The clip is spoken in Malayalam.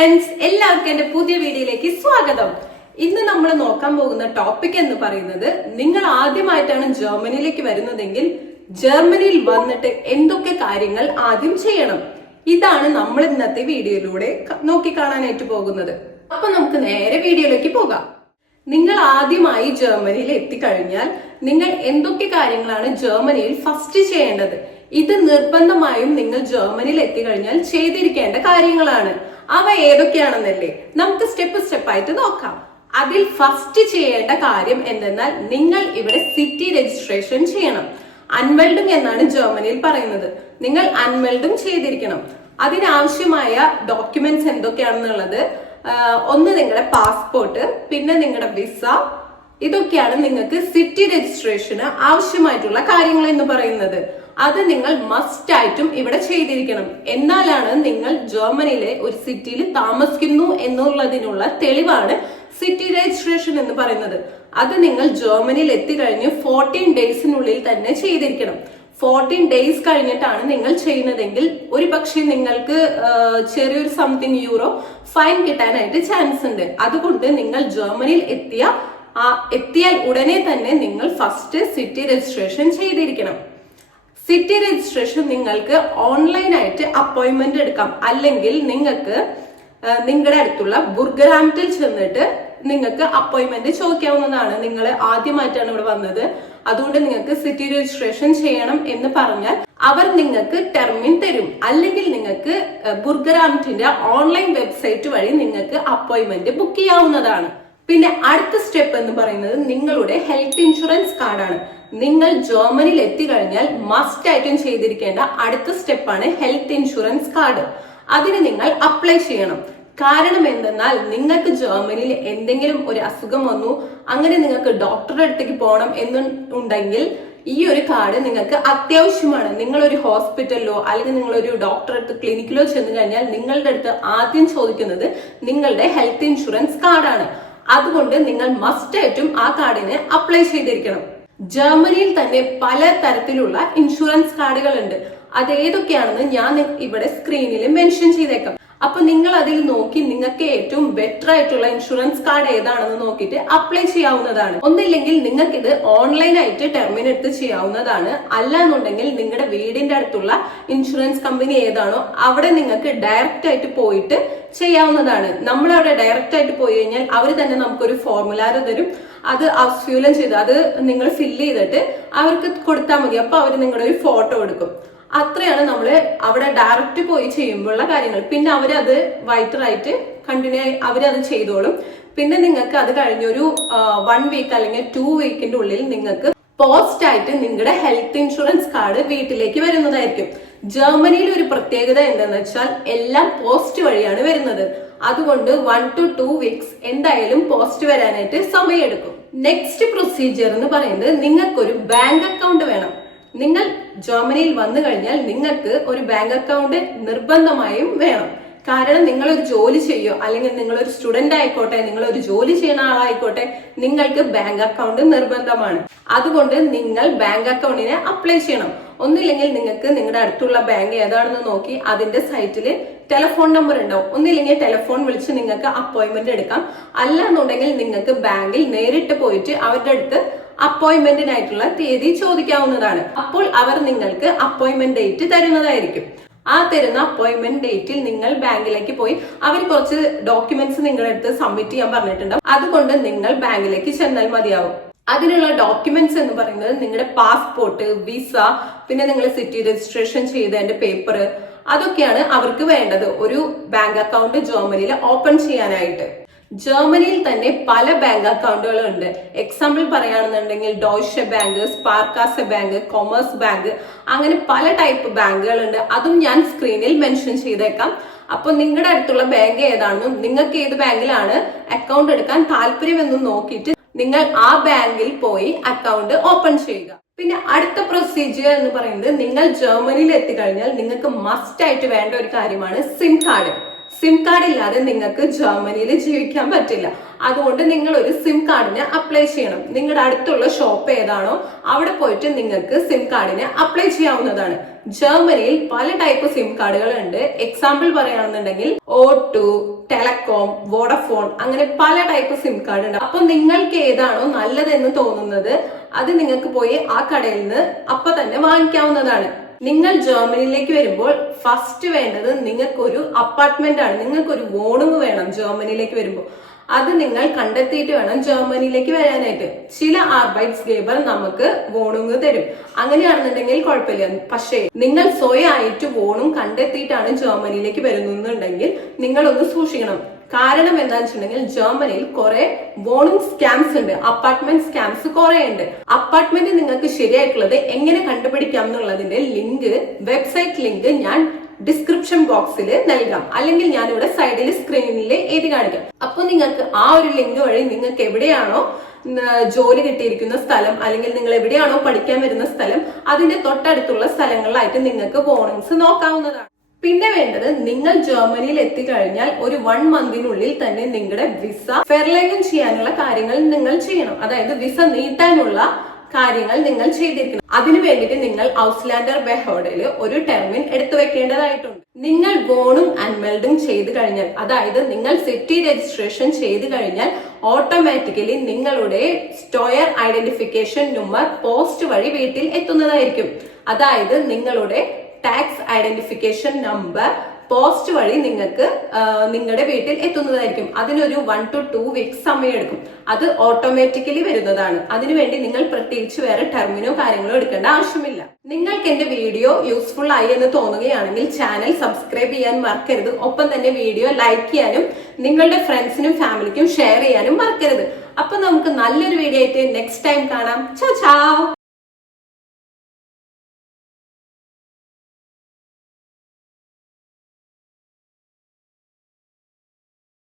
ഫ്രണ്ട്സ് എല്ലാവർക്കും എന്റെ പുതിയ വീഡിയോയിലേക്ക് സ്വാഗതം. ഇന്ന് നമ്മൾ നോക്കാൻ പോകുന്ന ടോപ്പിക് എന്ന് പറയുന്നത് നിങ്ങൾ ആദ്യമായിട്ടാണ് ജർമ്മനിയിലേക്ക് വരുന്നതെങ്കിൽ ജർമ്മനിയിൽ വന്നിട്ട് എന്തൊക്കെ കാര്യങ്ങൾ ആദ്യം ചെയ്യണം? ഇതാണ് നമ്മൾ ഇന്നത്തെ വീഡിയോയിലൂടെ നോക്കി നോക്കിക്കാണാനായിട്ട് പോകുന്നത്. അപ്പൊ നമുക്ക് നേരെ വീഡിയോയിലേക്ക് പോകാം. നിങ്ങൾ ആദ്യമായി ജർമ്മനിയിൽ എത്തിക്കഴിഞ്ഞാൽ നിങ്ങൾ എന്തൊക്കെ കാര്യങ്ങളാണ് ജർമ്മനിയിൽ ഫസ്റ്റ് ചെയ്യേണ്ടത്? ഇത് നിർബന്ധമായും നിങ്ങൾ ജർമ്മനിയിൽ എത്തിക്കഴിഞ്ഞാൽ ചെയ്തിരിക്കേണ്ട കാര്യങ്ങളാണ്. അവ ഏതൊക്കെയാണെന്നല്ലേ? നമുക്ക് സ്റ്റെപ്പ് സ്റ്റെപ്പ് ആയിട്ട് നോക്കാം. അതിൽ ഫസ്റ്റ് ചെയ്യേണ്ട കാര്യം എന്തെന്നാൽ നിങ്ങൾ ഇവിടെ സിറ്റി രജിസ്ട്രേഷൻ ചെയ്യണം. അൺവെൽഡും എന്നാണ് ജർമ്മനിയിൽ പറയുന്നത്. നിങ്ങൾ അൺവെൽഡും ചെയ്തിരിക്കണം. അതിനാവശ്യമായ ഡോക്യുമെന്റ്സ് എന്തൊക്കെയാണെന്നുള്ളത് ഒന്ന് നിങ്ങളുടെ പാസ്പോർട്ട് പിന്നെ നിങ്ങളുടെ വിസ ഇതൊക്കെയാണ് നിങ്ങൾക്ക് സിറ്റി രജിസ്ട്രേഷന് ആവശ്യമായിട്ടുള്ള കാര്യങ്ങൾ എന്ന് പറയുന്നത്. അത് നിങ്ങൾ മസ്റ്റ് ആയിട്ടും ഇവിടെ ചെയ്തിരിക്കണം. എന്നാലാണ് നിങ്ങൾ ജർമ്മനിയിലെ ഒരു സിറ്റിയിൽ താമസിക്കുന്നു എന്നുള്ളതിനുള്ള തെളിവാണ് സിറ്റി രജിസ്ട്രേഷൻ എന്ന് പറയുന്നത്. അത് നിങ്ങൾ ജർമ്മനിയിൽ എത്തിക്കഴിഞ്ഞ് ഫോർട്ടീൻ ഡേയ്സിനുള്ളിൽ തന്നെ ചെയ്തിരിക്കണം. ഫോർട്ടീൻ ഡേയ്സ് കഴിഞ്ഞിട്ടാണ് നിങ്ങൾ ചെയ്യുന്നതെങ്കിൽ ഒരു പക്ഷേ നിങ്ങൾക്ക് ചെറിയൊരു സംതിങ് യൂറോ ഫൈൻ കിട്ടാനായിട്ട് ചാൻസ് ഉണ്ട്. അതുകൊണ്ട് നിങ്ങൾ ജർമ്മനിയിൽ എത്തിയ ആ എത്തിയാൽ ഉടനെ തന്നെ നിങ്ങൾ ഫസ്റ്റ് സിറ്റി രജിസ്ട്രേഷൻ ചെയ്തിരിക്കണം. സിറ്റി രജിസ്ട്രേഷൻ നിങ്ങൾക്ക് ഓൺലൈനായിട്ട് അപ്പോയിന്റ്മെന്റ് എടുക്കാം. അല്ലെങ്കിൽ നിങ്ങൾക്ക് നിങ്ങളുടെ അടുത്തുള്ള ബുർഗരാംറ്റിൽ ചെന്നിട്ട് നിങ്ങൾക്ക് അപ്പോയിന്റ്മെന്റ് ചോദിക്കാവുന്നതാണ്. നിങ്ങൾ ആദ്യമായിട്ടാണ് ഇവിടെ വന്നത്. അതുകൊണ്ട് നിങ്ങൾക്ക് സിറ്റി രജിസ്ട്രേഷൻ ചെയ്യണം എന്ന് പറഞ്ഞാൽ അവർ നിങ്ങൾക്ക് ടെർമിൻ തരും. അല്ലെങ്കിൽ നിങ്ങൾക്ക് ബുർഗരാംറ്റിന്റെ ഓൺലൈൻ വെബ്സൈറ്റ് വഴി നിങ്ങൾക്ക് അപ്പോയിന്റ്മെന്റ് ബുക്ക് ചെയ്യാവുന്നതാണ്. പിന്നെ അടുത്ത സ്റ്റെപ്പ് എന്ന് പറയുന്നത് നിങ്ങളുടെ ഹെൽത്ത് ഇൻഷുറൻസ് കാർഡാണ് നിങ്ങൾ ജർമ്മനിയിൽ എത്തിക്കഴിഞ്ഞാൽ മസ്റ്റ് ആയിട്ടും ചെയ്തിരിക്കേണ്ട അടുത്ത സ്റ്റെപ്പാണ് ഹെൽത്ത് ഇൻഷുറൻസ് കാർഡ് അതിന് നിങ്ങൾ അപ്ലൈ ചെയ്യണം. കാരണം എന്തെന്നാൽ നിങ്ങൾക്ക് ജർമ്മനിയിൽ എന്തെങ്കിലും ഒരു അസുഖം വന്നു അങ്ങനെ നിങ്ങൾക്ക് ഡോക്ടറുടെ അടുത്തേക്ക് പോകണം എന്നുണ്ടെങ്കിൽ ഈ ഒരു കാർഡ് നിങ്ങൾക്ക് അത്യാവശ്യമാണ്. നിങ്ങളൊരു ഹോസ്പിറ്റലിലോ അല്ലെങ്കിൽ നിങ്ങളൊരു ഡോക്ടറെ അടുത്ത് ക്ലിനിക്കിലോ ചെന്ന് കഴിഞ്ഞാൽ നിങ്ങളുടെ അടുത്ത് ആദ്യം ചോദിക്കുന്നത് നിങ്ങളുടെ ഹെൽത്ത് ഇൻഷുറൻസ് കാർഡാണ് അതുകൊണ്ട് നിങ്ങൾ മസ്റ്റ് ആയിട്ടും ആ കാർഡിനെ അപ്ലൈ ചെയ്തിരിക്കണം. ജർമ്മനിയിൽ തന്നെ പല തരത്തിലുള്ള ഇൻഷുറൻസ് കാർഡുകൾ ഉണ്ട് അത് ഏതൊക്കെയാണെന്ന് ഞാൻ ഇവിടെ സ്ക്രീനിൽ മെൻഷൻ ചെയ്തേക്കാം. അപ്പൊ നിങ്ങൾ അതിൽ നോക്കി നിങ്ങൾക്ക് ഏറ്റവും ബെറ്റർ ആയിട്ടുള്ള ഇൻഷുറൻസ് കാർഡ് ഏതാണെന്ന് നോക്കിയിട്ട് അപ്ലൈ ചെയ്യാവുന്നതാണ്. ഒന്നില്ലെങ്കിൽ നിങ്ങൾക്ക് ഇത് ഓൺലൈനായിട്ട് ടെർമിൻ എടുത്ത് ചെയ്യാവുന്നതാണ്. അല്ല എന്നുണ്ടെങ്കിൽ നിങ്ങളുടെ വീടിന്റെ അടുത്തുള്ള ഇൻഷുറൻസ് കമ്പനി ഏതാണോ അവിടെ നിങ്ങൾക്ക് ഡയറക്റ്റ് ആയിട്ട് പോയിട്ട് ചെയ്യാവുന്നതാണ്. നമ്മൾ അവിടെ ഡയറക്റ്റ് ആയിട്ട് പോയി കഴിഞ്ഞാൽ അവർ തന്നെ നമുക്കൊരു ഫോർമുലാർ തരും. അത് അസ്യൂലം ചെയ്ത് അത് നിങ്ങൾ ഫില്ല് ചെയ്തിട്ട് അവർക്ക് കൊടുത്താൽ മതി. അപ്പൊ അവർ നിങ്ങളുടെ ഒരു ഫോട്ടോ എടുക്കും. അത്രയാണ് നമ്മൾ അവിടെ ഡയറക്റ്റ് പോയി ചെയ്യുമ്പോഴുള്ള കാര്യങ്ങൾ. പിന്നെ അവരത് വൈറ്ററായിട്ട് കണ്ടിന്യൂ ആയി അവരത് ചെയ്തോളും. പിന്നെ നിങ്ങൾക്ക് അത് കഴിഞ്ഞൊരു വൺ വീക്ക് അല്ലെങ്കിൽ ടു വീക്കിന്റെ ഉള്ളിൽ നിങ്ങൾക്ക് പോസ്റ്റ് ആയിട്ട് നിങ്ങളുടെ ഹെൽത്ത് ഇൻഷുറൻസ് കാർഡ് വീട്ടിലേക്ക് വരുന്നതായിരിക്കും. ജർമ്മനിയിൽ ഒരു പ്രത്യേകത എന്തെന്ന് വെച്ചാൽ എല്ലാം പോസ്റ്റ് വഴിയാണ് വരുന്നത്. അതുകൊണ്ട് വൺ ടു ടു വീക്സ് എന്തായാലും പോസ്റ്റ് വരാനായിട്ട് സമയമെടുക്കും. നെക്സ്റ്റ് പ്രൊസീജിയർ എന്ന് പറയുന്നത് നിങ്ങൾക്കൊരു ബാങ്ക് അക്കൗണ്ട് വേണം. നിങ്ങൾ ജർമ്മനിയിൽ വന്നു കഴിഞ്ഞാൽ നിങ്ങൾക്ക് ഒരു ബാങ്ക് അക്കൗണ്ട് നിർബന്ധമായും വേണം. കാരണം നിങ്ങൾ ഒരു ജോലി ചെയ്യോ അല്ലെങ്കിൽ നിങ്ങൾ ഒരു സ്റ്റുഡന്റ് ആയിക്കോട്ടെ നിങ്ങൾ ഒരു ജോലി ചെയ്യുന്ന ആളായിക്കോട്ടെ നിങ്ങൾക്ക് ബാങ്ക് അക്കൗണ്ട് നിർബന്ധമാണ്. അതുകൊണ്ട് നിങ്ങൾ ബാങ്ക് അക്കൗണ്ടിനെ അപ്ലൈ ചെയ്യണം. ഒന്നില്ലെങ്കിൽ നിങ്ങൾക്ക് നിങ്ങളുടെ അടുത്തുള്ള ബാങ്ക് ഏതാണെന്ന് നോക്കി അതിന്റെ സൈറ്റിൽ ടെലിഫോൺ നമ്പർ ഉണ്ടാവും. ഒന്നില്ലെങ്കിൽ ടെലിഫോൺ വിളിച്ച് നിങ്ങൾക്ക് അപ്പോയിന്റ്മെന്റ് എടുക്കാം. അല്ല എന്നുണ്ടെങ്കിൽ നിങ്ങൾക്ക് ബാങ്കിൽ നേരിട്ട് പോയിട്ട് അവരുടെ അടുത്ത് അപ്പോയിന്റ്മെന്റിനായിട്ടുള്ള തീയതി ചോദിക്കാവുന്നതാണ്. അപ്പോൾ അവർ നിങ്ങൾക്ക് അപ്പോയിന്റ്മെന്റ് ഡേറ്റ് തരുന്നതായിരിക്കും. ആ തരുന്ന അപ്പോയിന്റ്മെന്റ് ഡേറ്റിൽ നിങ്ങൾ ബാങ്കിലേക്ക് പോയി അവർ കുറച്ച് ഡോക്യുമെന്റ്സ് നിങ്ങളുടെ അടുത്ത് സബ്മിറ്റ് ചെയ്യാൻ പറഞ്ഞിട്ടുണ്ടാവും. അതുകൊണ്ട് നിങ്ങൾ ബാങ്കിലേക്ക് ചെന്നാൽ മതിയാവും. അതിനുള്ള ഡോക്യുമെന്റ്സ് എന്ന് പറയുന്നത് നിങ്ങളുടെ പാസ്പോർട്ട് വിസ പിന്നെ നിങ്ങൾ സിറ്റി രജിസ്ട്രേഷൻ ചെയ്തതിന്റെ പേപ്പർ അതൊക്കെയാണ് അവർക്ക് വേണ്ടത്. ഒരു ബാങ്ക് അക്കൗണ്ട് ജർമ്മനിയിൽ ഓപ്പൺ ചെയ്യാനായിട്ട്. ജർമ്മനിയിൽ തന്നെ പല ബാങ്ക് അക്കൗണ്ടുകളുണ്ട് എക്സാമ്പിൾ പറയുകയാണെന്നുണ്ടെങ്കിൽ Deutsche Bank Sparkasse bank Commerzbank അങ്ങനെ പല ടൈപ്പ് ബാങ്കുകളുണ്ട്. അതും ഞാൻ സ്ക്രീനിൽ മെൻഷൻ ചെയ്തേക്കാം. അപ്പൊ നിങ്ങളുടെ അടുത്തുള്ള ബാങ്ക് ഏതാണെന്നും നിങ്ങൾക്ക് ഏത് ബാങ്കിലാണ് അക്കൗണ്ട് എടുക്കാൻ താല്പര്യമെന്നും നോക്കിയിട്ട് നിങ്ങൾ ആ ബാങ്കിൽ പോയി അക്കൗണ്ട് ഓപ്പൺ ചെയ്യുക. പിന്നെ അടുത്ത പ്രൊസീജിയർ എന്ന് പറയുന്നത് നിങ്ങൾ ജർമ്മനിയിൽ എത്തിക്കഴിഞ്ഞാൽ നിങ്ങൾക്ക് മസ്റ്റ് ആയിട്ട് വേണ്ട ഒരു കാര്യമാണ് സിം കാർഡ് സിം കാർഡ് ഇല്ലാതെ നിങ്ങൾക്ക് ജർമ്മനിയിൽ ജീവിക്കാൻ പറ്റില്ല. അതുകൊണ്ട് നിങ്ങൾ ഒരു സിം കാർഡിന് അപ്ലൈ ചെയ്യണം. നിങ്ങളുടെ അടുത്തുള്ള ഷോപ്പ് ഏതാണോ അവിടെ പോയിട്ട് നിങ്ങൾക്ക് സിം കാർഡിന് അപ്ലൈ ചെയ്യാവുന്നതാണ്. ജർമ്മനിയിൽ പല ടൈപ്പ് സിം കാർഡുകൾ ഉണ്ട്. എക്സാമ്പിൾ പറയുകയാണെന്നുണ്ടെങ്കിൽ ഓ ടു ടെലകോം വോഡഫോൺ അങ്ങനെ പല ടൈപ്പ് സിം കാർഡ് ഉണ്ട്. അപ്പൊ നിങ്ങൾക്ക് ഏതാണോ നല്ലതെന്ന് തോന്നുന്നത് അത് നിങ്ങൾക്ക് പോയി ആ കടയിൽ നിന്ന് അപ്പൊ തന്നെ വാങ്ങിക്കാവുന്നതാണ്. നിങ്ങൾ ജർമ്മനിയിലേക്ക് വരുമ്പോൾ ഫസ്റ്റ് വേണ്ടത് നിങ്ങൾക്കൊരു അപ്പാർട്ട്മെന്റ് ആണ്. നിങ്ങൾക്കൊരു വോണിംഗ് വേണം ജർമ്മനിയിലേക്ക് വരുമ്പോൾ. അത് നിങ്ങൾ കണ്ടെത്തിയിട്ട് വേണം ജർമ്മനിയിലേക്ക് വരാനായിട്ട്. ചില ആർബൈറ്റ്സ് ഗേബർ നമുക്ക് വോണുങ് തരും. അങ്ങനെയാണെന്നുണ്ടെങ്കിൽ കുഴപ്പമില്ല. പക്ഷേ നിങ്ങൾ സ്വയമായിട്ട് വോണും കണ്ടെത്തിയിട്ടാണ് ജർമ്മനിയിലേക്ക് വരുന്നുണ്ടെങ്കിൽ നിങ്ങളൊന്ന് സൂക്ഷിക്കണം. കാരണം എന്താണെന്ന് വെച്ചിട്ടുണ്ടെങ്കിൽ ജർമ്മനിയിൽ കുറെ വോണിംഗ് സ്കാംസ് ഉണ്ട് അപ്പാർട്ട്മെന്റ് സ്കാംസ് കുറെ ഉണ്ട്. അപ്പാർട്ട്മെന്റ് നിങ്ങൾക്ക് ശരിയായിട്ടുള്ളത് എങ്ങനെ കണ്ടുപിടിക്കാം എന്നുള്ളതിന്റെ ലിങ്ക് വെബ്സൈറ്റ് ലിങ്ക് ഞാൻ ഡിസ്ക്രിപ്ഷൻ ബോക്സിൽ നൽകാം. അല്ലെങ്കിൽ ഞാൻ ഇവിടെ സൈഡിൽ സ്ക്രീനിൽ എഴുതി കാണിക്കാം. അപ്പൊ നിങ്ങൾക്ക് ആ ഒരു ലിങ്ക് വഴി നിങ്ങൾക്ക് എവിടെയാണോ ജോലി കിട്ടിയിരിക്കുന്ന സ്ഥലം അല്ലെങ്കിൽ നിങ്ങൾ എവിടെയാണോ പഠിക്കാൻ വരുന്ന സ്ഥലം അതിന്റെ തൊട്ടടുത്തുള്ള സ്ഥലങ്ങളിലായിട്ട് നിങ്ങൾക്ക് ബോണസ് നോക്കാവുന്നതാണ്. പിന്നെ വേണ്ടത് നിങ്ങൾ ജർമ്മനിയിൽ എത്തിക്കഴിഞ്ഞാൽ ഒരു വൺ മന്തിനുള്ളിൽ തന്നെ നിങ്ങളുടെ വിസ ഫെർലൈൻ ചെയ്യാനുള്ള കാര്യങ്ങൾ നിങ്ങൾ ചെയ്യണം. അതായത് വിസ നീട്ടാനുള്ള കാര്യങ്ങൾ നിങ്ങൾ ചെയ്തിരിക്കണം. അതിനു വേണ്ടിയിട്ട് നിങ്ങൾ ഔസ്ലാൻഡർ ബെഹോഡിൽ ഒരു ടെർമിൻ എടുത്തു വെക്കേണ്ടതായിട്ടുണ്ട്. നിങ്ങൾ ബോണും അൺമെൽഡും ചെയ്ത് കഴിഞ്ഞാൽ അതായത് നിങ്ങൾ സിറ്റി രജിസ്ട്രേഷൻ ചെയ്ത് കഴിഞ്ഞാൽ ഓട്ടോമാറ്റിക്കലി നിങ്ങളുടെ സ്റ്റോയർ ഐഡന്റിഫിക്കേഷൻ നമ്പർ പോസ്റ്റ് വഴി വീട്ടിൽ എത്തുന്നതായിരിക്കും. അതായത് നിങ്ങളുടെ ടാക്സ് ഐഡന്റിഫിക്കേഷൻ നമ്പർ പോസ്റ്റ് വഴി നിങ്ങൾക്ക് നിങ്ങളുടെ വീട്ടിൽ എത്തുന്നതായിരിക്കും. അതിനൊരു വൺ ടു ടു വീക്സ് സമയമെടുക്കും. അത് ഓട്ടോമാറ്റിക്കലി വരുന്നതാണ്. അതിനുവേണ്ടി നിങ്ങൾ പ്രത്യേകിച്ച് വേറെ ടെർമിനോ കാര്യങ്ങളോ എടുക്കേണ്ട ആവശ്യമില്ല. നിങ്ങൾക്ക് എന്റെ വീഡിയോ യൂസ്ഫുൾ ആയി എന്ന് തോന്നുകയാണെങ്കിൽ ചാനൽ സബ്സ്ക്രൈബ് ചെയ്യാൻ മറക്കരുത്. ഒപ്പം തന്നെ വീഡിയോ ലൈക്ക് ചെയ്യാനും നിങ്ങളുടെ ഫ്രണ്ട്സിനും ഫാമിലിക്കും ഷെയർ ചെയ്യാനും മറക്കരുത്. അപ്പൊ നമുക്ക് നല്ലൊരു വീഡിയോ ആയിട്ട് നെക്സ്റ്റ് ടൈം കാണാം. ചാ.